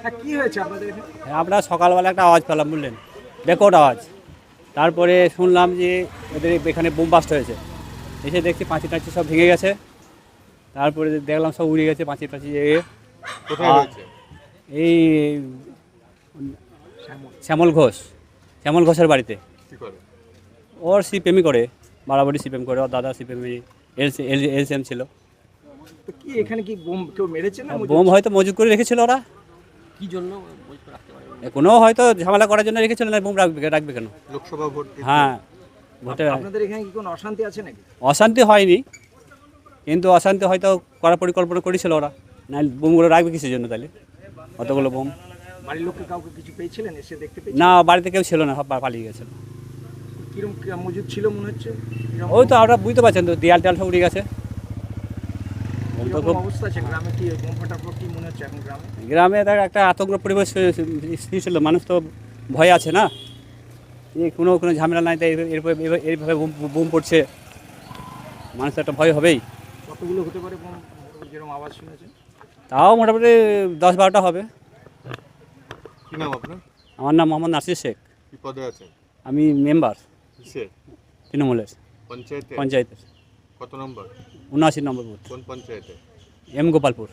হ্যাঁ কি হয়েছে আপনাদের আমরা সকালবেলা একটা আওয়াজ পেলাম বুঝলেন? রেকর্ড আওয়াজ। তারপরে শুনলাম যে ওদের এখানে বোম বাস্ট হয়েছে। এসে দেখছি পাঁচি টাঁচি সব ভেঙে গেছে। তারপরে দেখলাম সব উড়ে গেছে পাঁচি টাঁচি এ। কোথায় আ- হয়েছে? এই শ্যামল ঘোষ শ্যামল ঘোষের বাড়িতে। ওর সিপিএমই করে বাড়াবাড়ি সিপিএম করে ওর দাদা সিপিএমই এল এলসিএম ছিল। তো কি এখানে কি বোম কেউ মেরেছে না বোম হয়তো মজুদ করে রেখেছিল ওরা। কি জন্য রাখতে পারে কোনো হয়তো ঝামেলা করার জন্য রেখেছিল না বোম রাখবে রাখবে কেন? লোকসভা ভোট হ্যাঁ ভোটে আপনাদের এখানে কি কোনো অশান্তি আছে নাকি? অশান্তি হয়নি কিন্তু অশান্তি হয়তো করার পরিকল্পনা করেছিল ওরা। না বোমগুলো রাখবে কিসের জন্য তাহলে? অতগুলো বোম। বাড়ির লোককে কাউকে কিছু পেয়েছিলেন? এসে দেখতে পেয়েছিলেন? না বাড়িতে কেউ ছিল না সব পালিয়ে গেছে। কিরম মজুদ ছিল মনে হচ্ছে? ওই তো আমরা বুঝতে পারছেন তো দেয়াল টেয়াল সব উড়ে গেছে। তো খুব অবস্থা আছে গ্রামে কি বোম কি মনে হচ্ছে এখন গ্রামে? গ্রামে দেখ একটা আতঙ্ক পরিবেশ সৃষ্টি ছিল মানুষ তো ভয় আছে না? কোনো কোনো ঝামেলা নাই তাই এরপর এইভাবে বোম পড়ছে। মানুষ তো একটা ভয় হবেই। কতগুলো হতে পারে বোম? যেরকম আওয়াজ শুনেছেন? তাও মোটামুটি দশ বারোটা হবে। কি নাম আপনার? আমার নাম মোহাম্মদ নাসির শেখ। কি পদে আছেন? আমি মেম্বার। তৃণমূলের। পঞ্চায়েতে? পঞ্চায়েতের। কত নম্বর? উনআশি নম্বর বুথ। কোন পঞ্চায়েতে? এম গোপালপুর।